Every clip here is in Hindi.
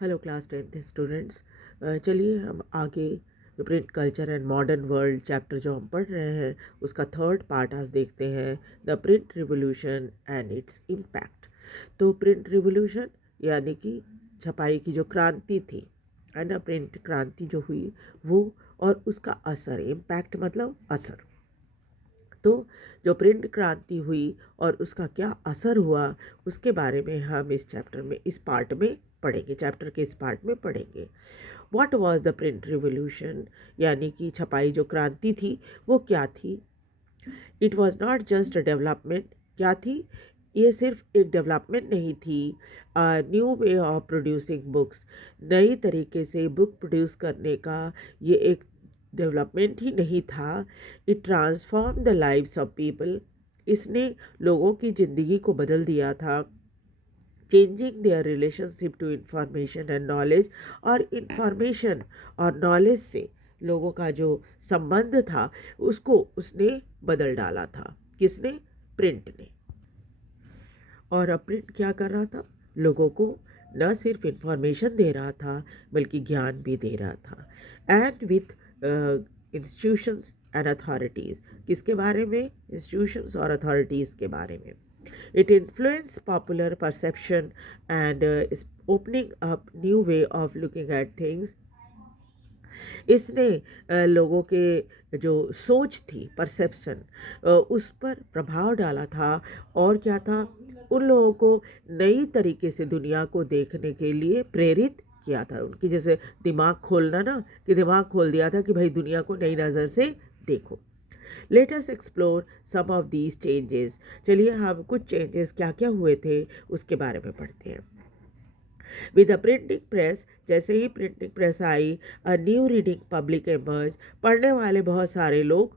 Hello class 10th students. चलिए हम आगे print culture and modern world chapter जो हम पढ़ रहे हैं उसका थर्ड पार्ट आज देखते हैं, the print revolution and its impact. तो प्रिंट रिवोल्यूशन यानी कि छपाई की जो क्रांति थी, है ना, प्रिंट क्रांति जो हुई वो, और उसका असर, इम्पैक्ट मतलब असर। तो जो प्रिंट क्रांति हुई और उसका क्या असर हुआ उसके बारे में हम इस चैप्टर में, इस पार्ट में पढ़ेंगे, चैप्टर के इस पार्ट में पढ़ेंगे। What was the print revolution, यानी कि छपाई जो क्रांति थी वो क्या थी। It was not just a development. क्या थी? ये सिर्फ एक डेवलपमेंट नहीं थी, new way of producing books, नई तरीके से बुक प्रोड्यूस करने का ये एक डेवलपमेंट ही नहीं था। It transform the lives of people, इसने लोगों की ज़िंदगी को बदल दिया था। Changing their relationship to information and knowledge, और इंफॉर्मेशन और नॉलेज से लोगों का जो संबंध था उसको उसने बदल डाला था। किसने? प्रिंट ने। और अब प्रिंट क्या कर रहा था? लोगों को न सिर्फ इंफॉर्मेशन दे रहा था बल्कि ज्ञान भी दे रहा था। And with institutions and authorities, किसके बारे में? इंस्टीट्यूशंस और अथॉरिटीज़ के बारे में। It influenced popular perception and is opening up new way of looking at things. इसने लोगों के जो सोच थी, परसेप्शन, उस पर प्रभाव डाला था। और क्या था? उन लोगों को नई तरीके से दुनिया को देखने के लिए प्रेरित किया था। उनकी जैसे दिमाग खोलना ना, कि दिमाग खोल दिया था कि भाई दुनिया को नई नज़र से देखो। Let us explore some of these changes. चलिए हम कुछ चेंजेस क्या क्या हुए थे उसके बारे में पढ़ते हैं। विद द प्रिंटिंग प्रेस, जैसे ही प्रिंटिंग प्रेस आई, a new reading public emerge, पढ़ने वाले बहुत सारे लोग,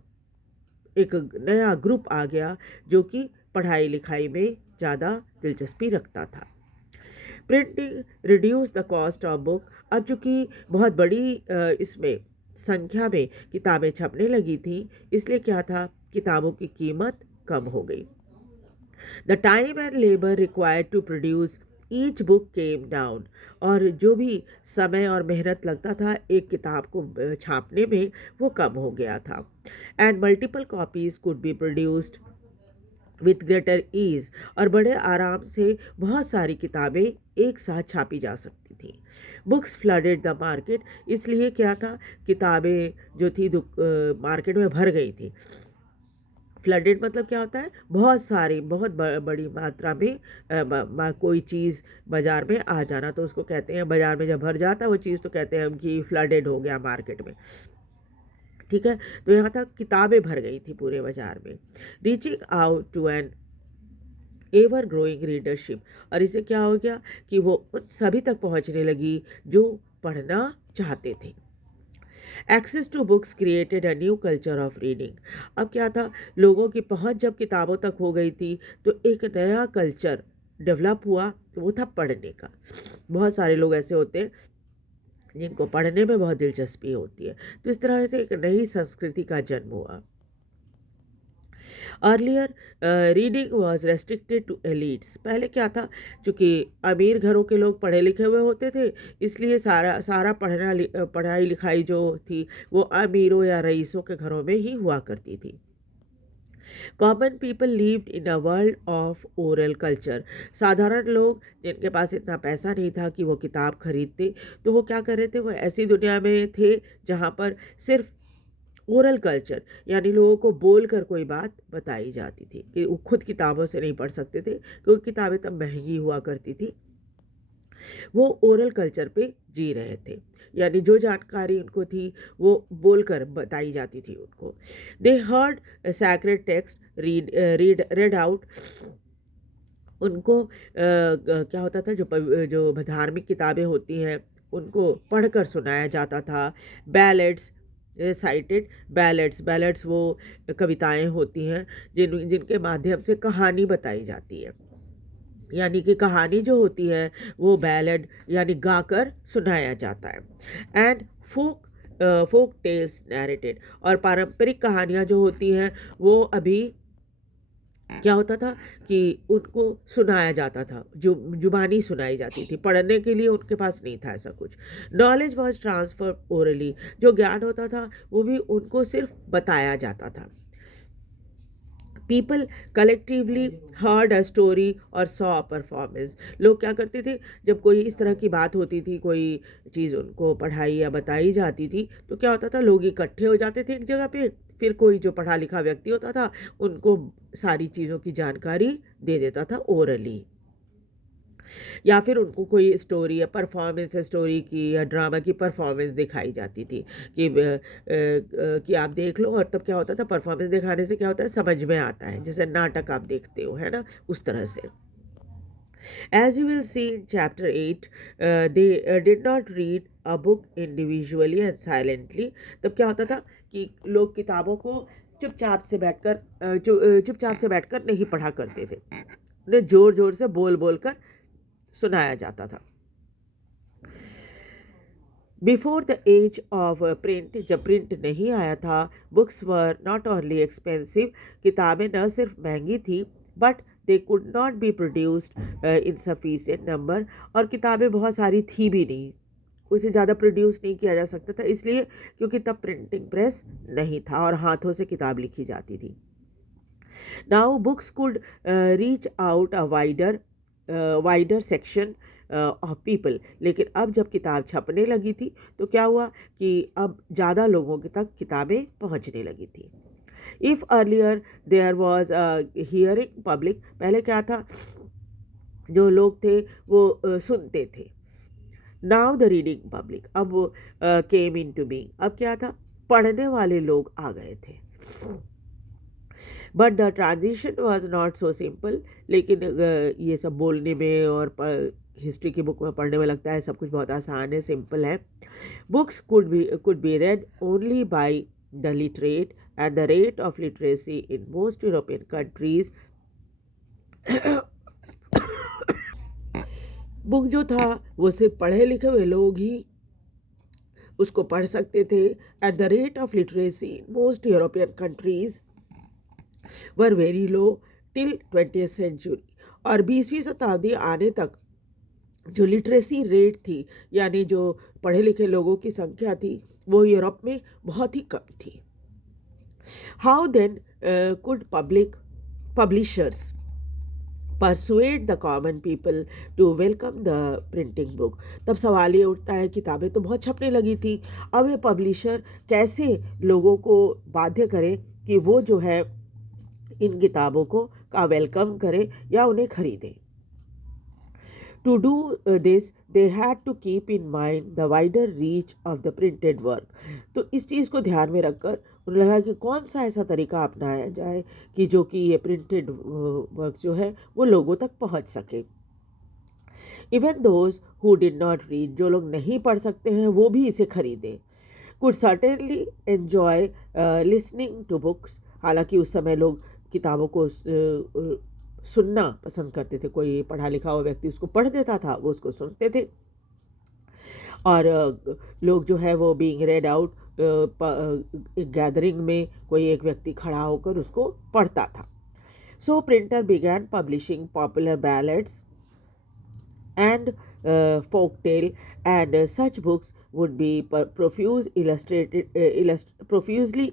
एक नया ग्रुप आ गया जो कि पढ़ाई लिखाई में ज़्यादा दिलचस्पी रखता था। Printing reduce the cost of book, अब चूँकि बहुत बड़ी इसमें संख्या में किताबें छपने लगी थी, इसलिए क्या था, किताबों की कीमत कम हो गई। The time and labour required to produce each book came down, और जो भी समय और मेहनत लगता था एक किताब को छापने में वो कम हो गया था। And multiple copies could be produced with greater ease, और बड़े आराम से बहुत सारी किताबें एक साथ छापी जा सकती थी। बुक्स फ्लडेड द मार्केट, इसलिए क्या था, किताबें जो थी मार्केट में भर गई थी। फ्लडेड मतलब क्या होता है? बहुत सारी, बहुत बड़ी मात्रा में कोई चीज़ बाज़ार में आ जाना, तो उसको कहते हैं, बाज़ार में जब भर जाता है वो चीज़ तो कहते हैं हम कि फ्लडेड हो गया मार्केट में। ठीक है, तो यहाँ तक किताबें भर गई थी पूरे बाज़ार में। Reaching out to an ever growing readership, और इसे क्या हो गया कि वो उन सभी तक पहुँचने लगी जो पढ़ना चाहते थे। Access to books created a new culture of reading, अब क्या था, लोगों की पहुंच जब किताबों तक हो गई थी तो एक नया कल्चर डेवलप हुआ, तो वो था पढ़ने का। बहुत सारे लोग ऐसे होते हैं जिनको पढ़ने में बहुत दिलचस्पी होती है, तो इस तरह से एक नई संस्कृति का जन्म हुआ। Earlier reading was restricted to elites, पहले क्या था, चूँकि अमीर घरों के लोग पढ़े लिखे हुए होते थे, इसलिए सारा सारा पढ़ाई लिखाई जो थी वो अमीरों या रईसों के घरों में ही हुआ करती थी। Common people lived in a world of oral culture, साधारण लोग जिनके पास इतना पैसा नहीं था कि वो किताब खरीदते, तो वो क्या कर रहे थे, वो ऐसी दुनिया में थे जहाँ पर सिर्फ ओरल कल्चर, यानी लोगों को बोल कर कोई बात बताई जाती थी, कि वो खुद किताबों से नहीं पढ़ सकते थे क्योंकि किताबें तब महंगी हुआ करती थी। वो ओरल कल्चर पे जी रहे थे, यानी जो जानकारी उनको थी वो बोलकर बताई जाती थी उनको। दे heard sacred text read out, उनको क्या होता था, जो धार्मिक किताबें होती हैं उनको पढ़कर सुनाया जाता था। बैलेट्स साइटेड, बैलेट्स वो कविताएं होती हैं जिनके माध्यम से कहानी बताई जाती है, यानी कि कहानी जो होती है वो बैलेड यानी गाकर सुनाया जाता है। एंड फोक टेल्स नैरेटेड, और पारंपरिक कहानियाँ जो होती हैं वो अभी क्या होता था कि उनको सुनाया जाता था, जो जुबानी सुनाई जाती थी, पढ़ने के लिए उनके पास नहीं था ऐसा कुछ। नॉलेज वॉज ट्रांसफर ओरली, जो ज्ञान होता था वो भी उनको सिर्फ बताया जाता था। People collectively heard a story और सॉ अ परफॉर्मेंस। लोग क्या करते थे, जब कोई इस तरह की बात होती थी, कोई चीज़ उनको पढ़ाई या बताई जाती थी, तो क्या होता था, लोग इकट्ठे हो जाते थे एक जगह पे, फिर कोई जो पढ़ा लिखा व्यक्ति होता था उनको सारी चीज़ों की जानकारी दे देता था ओरली। या फिर उनको कोई स्टोरी या परफॉर्मेंस स्टोरी की या ड्रामा की परफॉर्मेंस दिखाई जाती थी कि आप देख लो। और तब क्या होता था, परफॉर्मेंस दिखाने से क्या होता है, समझ में आता है, जैसे नाटक आप देखते हो, है ना, उस तरह से। As you will see in chapter 8, they did not read a book individually and silently. तब क्या होता था कि लोग किताबों को चुपचाप से बैठकर नहीं पढ़ा करते थे, उन्हें जोर जोर से बोल बोल कर सुनाया जाता था। Before the age of print, जब प्रिंट नहीं आया था, books were not only expensive, किताबें न सिर्फ महंगी थी, but they could not be produced in sufficient number, और किताबें बहुत सारी थी भी नहीं, उसे ज़्यादा प्रोड्यूस नहीं किया जा सकता था, इसलिए क्योंकि तब प्रिंटिंग प्रेस नहीं था और हाथों से किताब लिखी जाती थी। Now books could reach out a wider section of people, लेकिन अब जब किताब छपने लगी थी तो क्या हुआ कि अब ज़्यादा लोगों के तक किताबें पहुंचने लगी थी। If earlier there was hearing public, पहले क्या था, जो लोग थे वो सुनते थे। नाउ द रीडिंग पब्लिक, अब केम इन टू बीइंग, अब क्या था, पढ़ने वाले लोग आ गए थे। But the transition was not so simple, लेकिन ये सब बोलने में और हिस्ट्री की बुक में पढ़ने में लगता है सब कुछ बहुत आसान है, सिंपल है। Books could be red only by the literate, and the rate of literacy in most European countries, book जो था वो सिर्फ पढ़े लिखे हुए लोग ही उसको पढ़ सकते थे। At the rate of literacy in most European countries were very low till 20th century, और 20वीं शताब्दी आने तक जो लिटरेसी रेट थी, यानी जो पढ़े लिखे लोगों की संख्या थी, वो यूरोप में बहुत ही कम थी। How then could publishers persuade the common people to welcome the printing book. तब सवाल ये उठता है, किताबें तो बहुत छपने लगी थी, अब ये पब्लिशर कैसे लोगों को बाध्य करें कि वो जो है इन किताबों को का वेलकम करें या उन्हें खरीदें। To do this they had to keep in mind the wider reach of the printed work. तो इस चीज़ को ध्यान में रखकर उन्हें लगा कि कौन सा ऐसा तरीका अपनाया जाए कि जो कि ये प्रिंटेड वर्क जो है वो लोगों तक पहुंच सके। Even those who did not read, जो लोग नहीं पढ़ सकते हैं वो भी इसे खरीदें। Could certainly enjoy listening to books, हालांकि उस समय लोग किताबों को सुनना पसंद करते थे, कोई पढ़ा लिखा हुआ व्यक्ति उसको पढ़ देता था, वो उसको सुनते थे, और लोग जो है वो बीइंग रेड आउट, एक गैदरिंग में कोई एक व्यक्ति खड़ा होकर उसको पढ़ता था। सो printer began publishing popular ballads and folktale, and such books would be profusely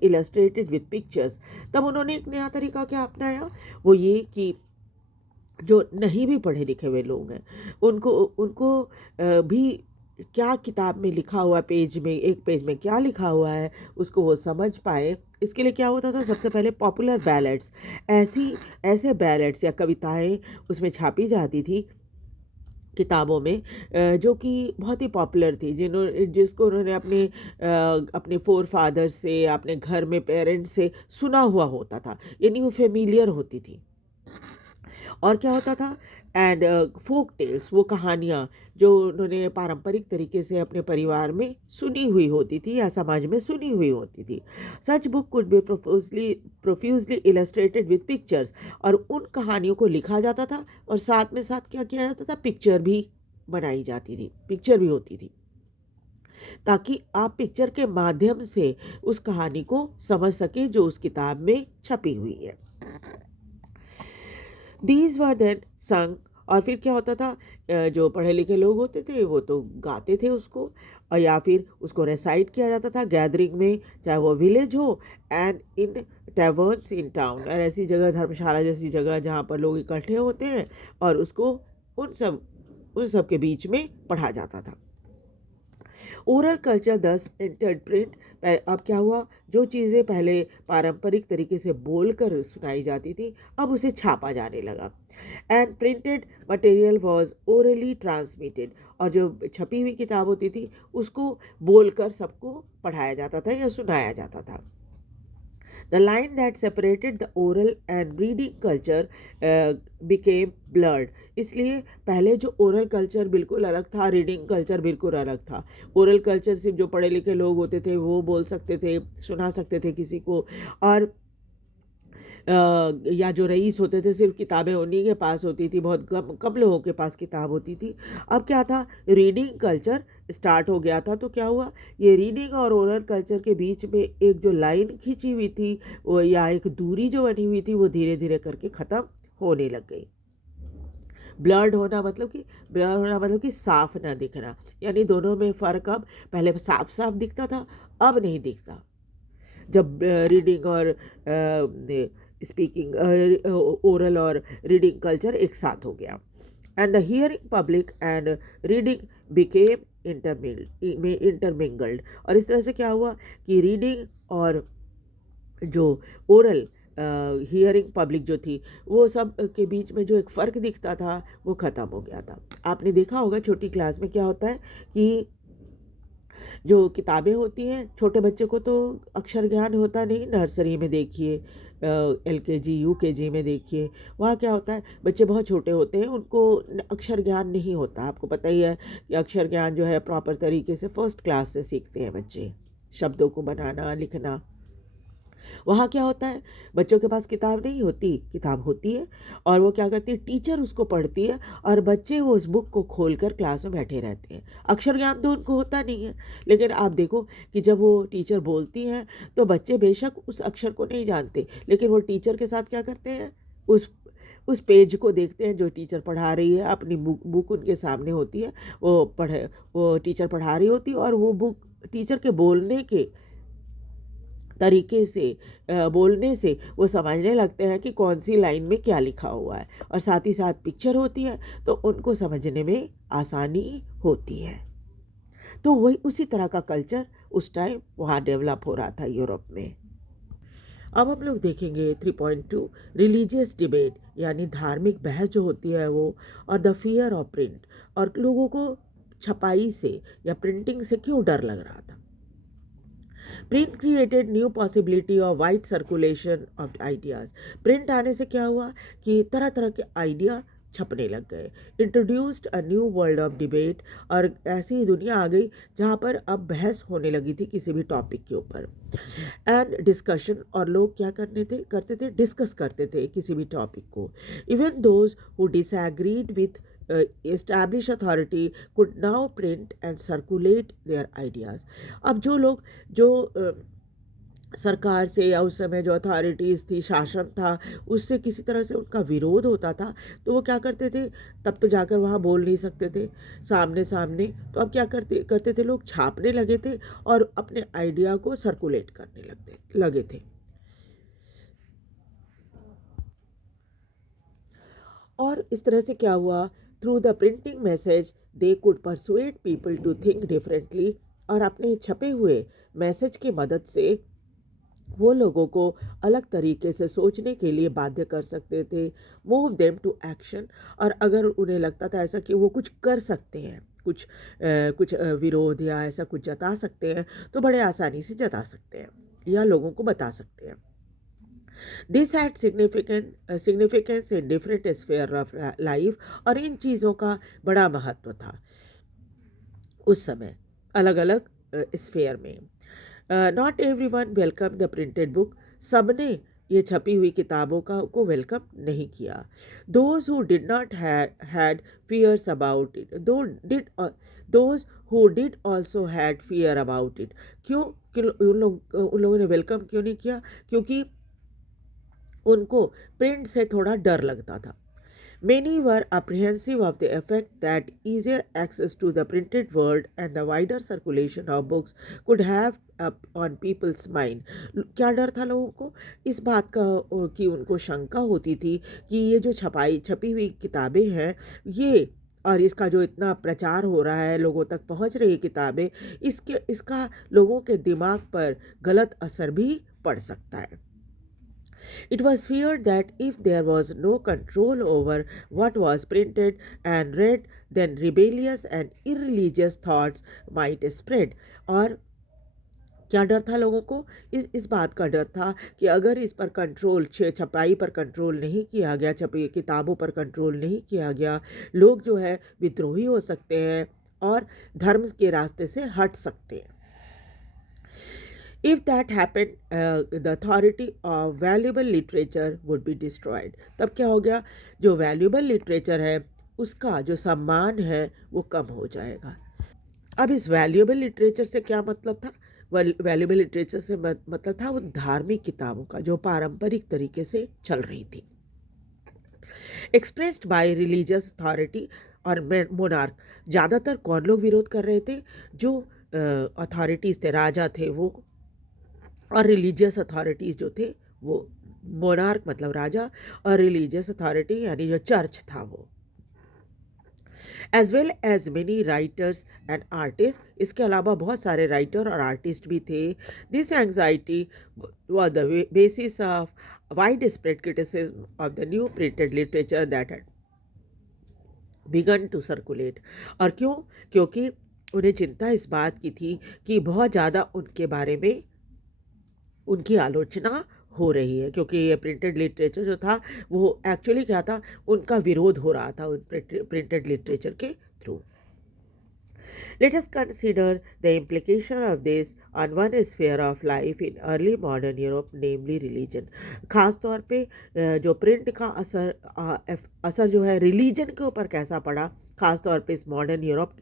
illustrated with pictures. तब उन्होंने एक नया तरीका क्या अपनाया, वो ये कि जो नहीं भी पढ़े लिखे हुए लोग हैं उनको उनको भी क्या किताब में लिखा हुआ, पेज में, एक पेज में क्या लिखा हुआ है उसको वो समझ पाए। इसके लिए क्या होता था, सबसे पहले पॉपुलर बैलेड्स, ऐसे बैलेड्स या कविताएं उसमें छापी जाती थी किताबों में, जो कि बहुत ही पॉपुलर थी, जिसको उन्होंने अपने फोर फादर से, अपने घर में पेरेंट्स से सुना हुआ होता था, यानी वो फेमिलियर होती थी। और क्या होता था, एंड फोक टेल्स, वो कहानियाँ जो उन्होंने पारंपरिक तरीके से अपने परिवार में सुनी हुई होती थी या समाज में सुनी हुई होती थी। सच book could be profusely illustrated with pictures, और उन कहानियों को लिखा जाता था और साथ में साथ क्या किया जाता था, पिक्चर भी बनाई जाती थी, पिक्चर भी होती थी, ताकि आप पिक्चर के माध्यम से उस कहानी को समझ सके जो उस किताब में छपी हुई है। दीज वर देन संग, और फिर क्या होता था, जो पढ़े लिखे लोग होते थे वो तो गाते थे उसको, और या फिर उसको रेसाइट किया जाता था गैदरिंग में, चाहे वो विलेज हो एंड इन टैवर्न्स इन टाउन, और ऐसी जगह धर्मशाला जैसी जगह जहाँ पर लोग इकट्ठे होते हैं, और उसको उन सब के बीच में पढ़ा जाता था। ओरल कल्चर दस एंटर्ड प्रिंट। अब क्या हुआ, जो चीज़ें पहले पारंपरिक तरीके से बोलकर सुनाई जाती थी अब उसे छापा जाने लगा। And printed material was orally transmitted, और जो छपी हुई किताब होती थी उसको बोलकर सबको पढ़ाया जाता था या सुनाया जाता था। The line that separated the oral and reading culture became blurred. इसलिए पहले जो ओरल कल्चर बिल्कुल अलग था, रीडिंग कल्चर बिल्कुल अलग था। ओरल कल्चर सिर्फ जो पढ़े लिखे लोग होते थे वो बोल सकते थे, सुना सकते थे किसी को, और या जो रईस होते थे सिर्फ किताबें उन्हीं के पास होती थी, बहुत कम कम लोगों के पास किताब होती थी। अब क्या था, रीडिंग कल्चर स्टार्ट हो गया था, तो क्या हुआ, ये रीडिंग और ओरल कल्चर के बीच में एक जो लाइन खींची हुई थी वो, या एक दूरी जो बनी हुई थी, वो धीरे धीरे करके ख़त्म होने लग गई। ब्लर्ड होना मतलब कि साफ ना दिखना, यानी दोनों में फ़र्क अब पहले साफ साफ दिखता था, अब नहीं दिखता जब रीडिंग और स्पीकिंग, ओरल और रीडिंग कल्चर एक साथ हो गया। And the hearing public and reading became intermingled, और इस तरह से क्या हुआ कि रीडिंग और जो ओरल हियरिंग पब्लिक जो थी वो सब के बीच में जो एक फ़र्क दिखता था वो ख़त्म हो गया था। आपने देखा होगा छोटी क्लास में क्या होता है कि जो किताबें होती हैं, छोटे बच्चे को तो अक्षर ज्ञान होता नहीं, नर्सरी में देखिए, एलकेजी यूकेजी में देखिए, वहाँ क्या होता है, बच्चे बहुत छोटे होते हैं, उनको अक्षर ज्ञान नहीं होता। आपको पता ही है कि अक्षर ज्ञान जो है प्रॉपर तरीके से फर्स्ट क्लास से सीखते हैं बच्चे, शब्दों को बनाना लिखना। वहाँ क्या होता है, बच्चों के पास किताब नहीं होती, किताब होती है, और वो क्या करती है, टीचर उसको पढ़ती है और बच्चे वो उस बुक को खोलकर क्लास में बैठे रहते हैं। अक्षर ज्ञान तो उनको होता नहीं है, लेकिन आप देखो कि जब वो टीचर बोलती हैं तो बच्चे बेशक उस अक्षर को नहीं जानते, लेकिन वो टीचर के साथ क्या करते हैं, उस पेज को देखते हैं जो टीचर पढ़ा रही है, अपनी बुक उनके सामने होती है, वो टीचर पढ़ा रही होती है, और वो बुक टीचर के बोलने के तरीके से, बोलने से वो समझने लगते हैं कि कौन सी लाइन में क्या लिखा हुआ है, और साथ ही साथ पिक्चर होती है तो उनको समझने में आसानी होती है। तो वही उसी तरह का कल्चर उस टाइम वहाँ डेवलप हो रहा था यूरोप में। अब हम लोग देखेंगे 3.2 रिलीजियस डिबेट, यानी धार्मिक बहस जो होती है वो, और द फियर ऑफ प्रिंट, और लोगों को छपाई से या प्रिंटिंग से क्यों डर लग रहा था। Print created new possibility of wide circulation of ideas. Print आने से क्या हुआ कि तरह तरह के आइडिया छपने लग गए, introduced a new world of debate, और ऐसी दुनिया आ गई जहाँ पर अब बहस होने लगी थी किसी भी टॉपिक के ऊपर, एंड डिस्कशन, और लोग क्या करते थे, डिस्कस करते थे किसी भी टॉपिक को। Even those who disagreed with established authority could now print and circulate their ideas। अब जो लोग जो सरकार से या उस समय जो अथॉरिटीज़ थी, शासन था, उससे किसी तरह से उनका विरोध होता था तो वो क्या करते थे, तब तो जाकर वहाँ बोल नहीं सकते थे सामने सामने, तो अब क्या करते थे, लोग छापने लगे थे और अपने आइडिया को सर्कुलेट करने लगे थे। और इस तरह से क्या हुआ, through the printing message they could persuade people to think differently, और अपने छपे हुए मैसेज की मदद से वो लोगों को अलग तरीके से सोचने के लिए बाध्य कर सकते थे, मूव देम टू एक्शन, और अगर उन्हें लगता था ऐसा कि वो कुछ कर सकते हैं, कुछ विरोध या ऐसा कुछ जता सकते हैं, तो बड़े आसानी से जता सकते हैं या लोगों को बता सकते हैं। This had significance in different sphere of life, और इन चीज़ों का बड़ा महत्व था उस समय अलग अलग स्फेयर में। Not every one welcome the printed book, सबने ये छपी हुई किताबों को वेलकम नहीं किया। Those who did not had fears about it, those who did also had fear about it. क्यों, उन लोगों ने वेलकम क्यों नहीं किया, क्योंकि उनको प्रिंट से थोड़ा डर लगता था। Many were apprehensive of the effect that easier access to the printed word and the wider circulation of books could have on people's mind. क्या डर था लोगों को? इस बात का कि उनको शंका होती थी कि ये जो छपी हुई किताबें हैं, ये और इसका जो इतना प्रचार हो रहा है, लोगों तक पहुंच रही किताबें, इसका लोगों के दिमाग पर गलत असर भी पड़ सकता है. It was feared that if there was no control over what was printed and read, then rebellious and irreligious thoughts might spread. और क्या डर था लोगों को? इस बात का डर था कि अगर इस पर कंट्रोल, छपाई पर कंट्रोल नहीं किया गया, छपी किताबों पर कंट्रोल नहीं किया गया, लोग जो है विद्रोही हो सकते हैं और धर्म के रास्ते से हट सकते हैं. If that happened, the authority of valuable literature would be destroyed. तब क्या हो गया? जो valuable literature है उसका जो सम्मान है वो कम हो जाएगा. अब इस valuable literature से क्या मतलब था? valuable literature से मतलब था वो धार्मिक किताबों का जो पारंपरिक तरीके से चल रही थी. Expressed by religious authority और monarch. ज़्यादातर कौन लोग विरोध कर रहे थे? जो अथॉरिटीज़ थे, राजा थे वो, और रिलीजियस अथॉरिटीज़ जो थे वो. मोनार्क मतलब राजा और रिलीजियस अथॉरिटी यानी जो चर्च था वो. As well as many writers and artist. इसके अलावा बहुत सारे राइटर और आर्टिस्ट भी थे. This anxiety was the basis of wide spread criticism of the new printed literature that had begun to circulate. और क्यों? क्योंकि उन्हें चिंता इस बात की थी कि बहुत ज़्यादा उनके बारे में उनकी आलोचना हो रही है, क्योंकि ये प्रिंटेड लिटरेचर जो था वो एक्चुअली क्या था, उनका विरोध हो रहा था उन प्रिंटेड लिटरेचर के through. Let us consider the implication of this on one sphere of life in early modern Europe, namely religion. खास तौर पे जो प्रिंट का असर जो है रिलीजन के ऊपर कैसा पड़ा, खास तौर पे इस मॉडर्न यूरोप,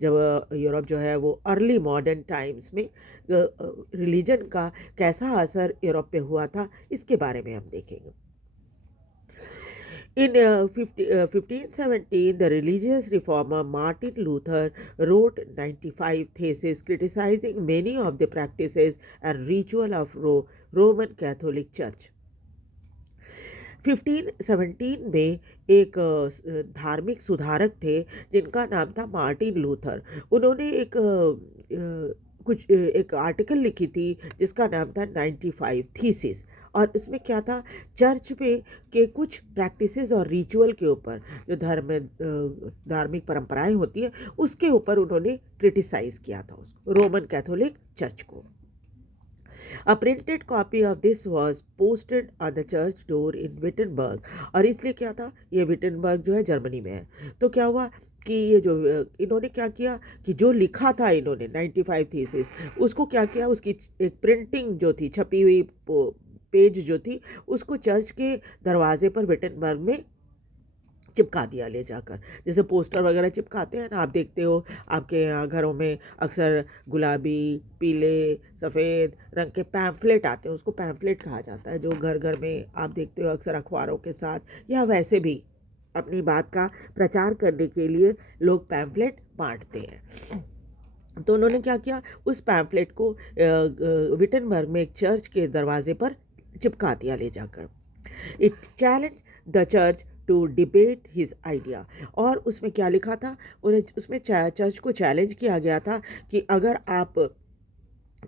जब यूरोप जो है वो अर्ली मॉडर्न टाइम्स में रिलीजन का कैसा असर यूरोप पे हुआ था, इसके बारे में हम देखेंगे. In 1517, the religious reformer Martin Luther wrote 95 theses criticizing many of the practices and ritual of Roman Catholic Church. 1517 में एक धार्मिक सुधारक थे जिनका नाम था मार्टिन लूथर. उन्होंने एक आर्टिकल लिखी थी जिसका नाम था 95 थीसिस. और उसमें क्या था, चर्च पे के कुछ प्रैक्टिसेस और रिचुअल के ऊपर, जो धार्मिक परंपराएं होती है उसके ऊपर उन्होंने क्रिटिसाइज़ किया था उसको, रोमन कैथोलिक चर्च को. A printed copy of this was posted on the church door in Wittenberg. और इसलिए क्या था, ये विटनबर्ग जो है जर्मनी में है. तो क्या हुआ कि ये जो इन्होंने क्या किया कि जो लिखा था इन्होंने 95 थीसिस, उसको क्या किया, उसकी एक प्रिंटिंग जो थी, छपी हुई पेज जो थी, उसको चर्च के दरवाजे पर विटनबर्ग में चिपका दिया ले जाकर. जैसे पोस्टर वगैरह चिपकाते हैं ना, आप देखते हो आपके यहाँ घरों में अक्सर गुलाबी, पीले, सफ़ेद रंग के पैम्फलेट आते हैं. उसको पैम्फलेट कहा जाता है, जो घर घर में आप देखते हो अक्सर अखबारों के साथ, या वैसे भी अपनी बात का प्रचार करने के लिए लोग पैम्फलेट बांटते हैं. तो उन्होंने क्या किया, उस पैम्फलेट को विटनबर्ग में एक चर्च के दरवाजे पर चिपका दिया ले जाकर. It challenge the church to debate his idea. और उसमें क्या लिखा था, उन्हें उसमें चर्च को चैलेंज किया गया था कि अगर आप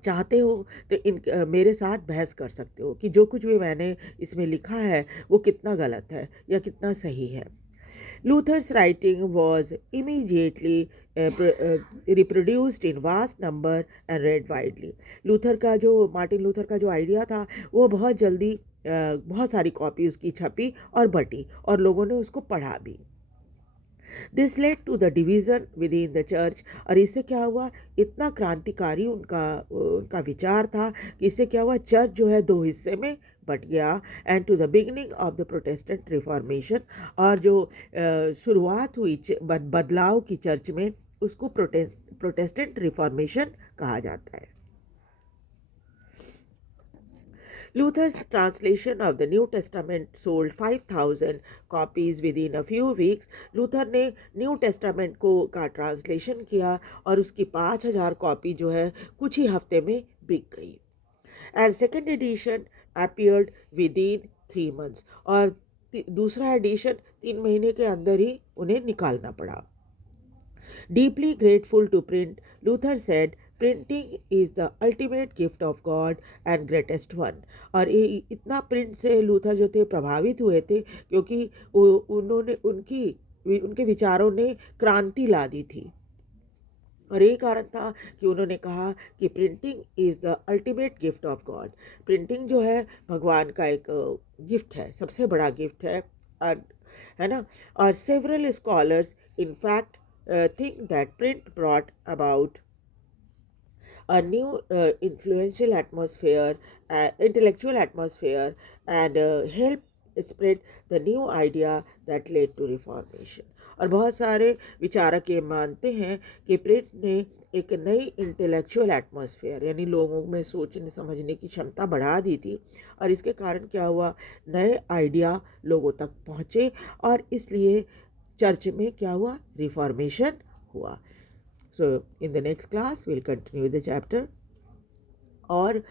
चाहते हो तो मेरे साथ बहस कर सकते हो कि जो कुछ भी मैंने इसमें लिखा है वो कितना गलत है या कितना सही है. Luther's writing was immediately reproduced in vast number and read widely. Martin Luther का जो आइडिया था वो बहुत जल्दी बहुत सारी कॉपी उसकी छपी और बटी, और लोगों ने उसको पढ़ा भी. This led to the division within the church. और इससे क्या हुआ, इतना क्रांतिकारी उनका विचार था कि इससे क्या हुआ, चर्च जो है दो हिस्से में बट गया. And to the beginning of the Protestant Reformation. और जो शुरुआत हुई बदलाव की चर्च में, उसको प्रोटेस्टेंट रिफॉर्मेशन कहा जाता है. Luther's translation of the New Testament sold 5,000 copies within a few weeks. Luther ने न्यू टेस्टामेंट को का ट्रांसलेशन किया और उसकी 5,000 कॉपी जो है कुछ ही हफ्ते में बिक गई. And second edition appeared within 3 months. और दूसरा एडिशन 3 महीने के अंदर ही उन्हें निकालना पड़ा. Deeply grateful to print, Luther said, printing is the ultimate gift of God and greatest one. और इतना प्रिंट से लूथर जो थे प्रभावित हुए थे क्योंकि उन्होंने उनके विचारों ने क्रांति ला दी थी. और यही कारण था कि उन्होंने कहा कि printing is the ultimate gift of God. Printing जो है भगवान का एक गिफ्ट है, सबसे बड़ा गिफ्ट है ना. और several scholars in fact think that print brought about a new intellectual atmosphere, and help spread the new idea that led to reformation. और बहुत सारे विचारक ये मानते हैं कि प्रिंट ने एक नई इंटेलेक्चुअल एटमॉस्फेयर यानी लोगों में सोचने समझने की क्षमता बढ़ा दी थी. और इसके कारण क्या हुआ, नए आइडिया लोगों तक पहुँचे और इसलिए चर्च में क्या हुआ, रिफॉर्मेशन हुआ. So in the next class will continue the chapter. और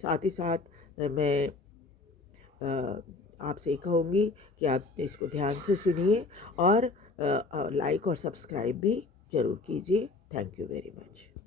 साथ ही साथ मैं आपसे ये कहूँगी कि आप इसको ध्यान से सुनिए और लाइक और सब्सक्राइब भी ज़रूर कीजिए. Thank you very much.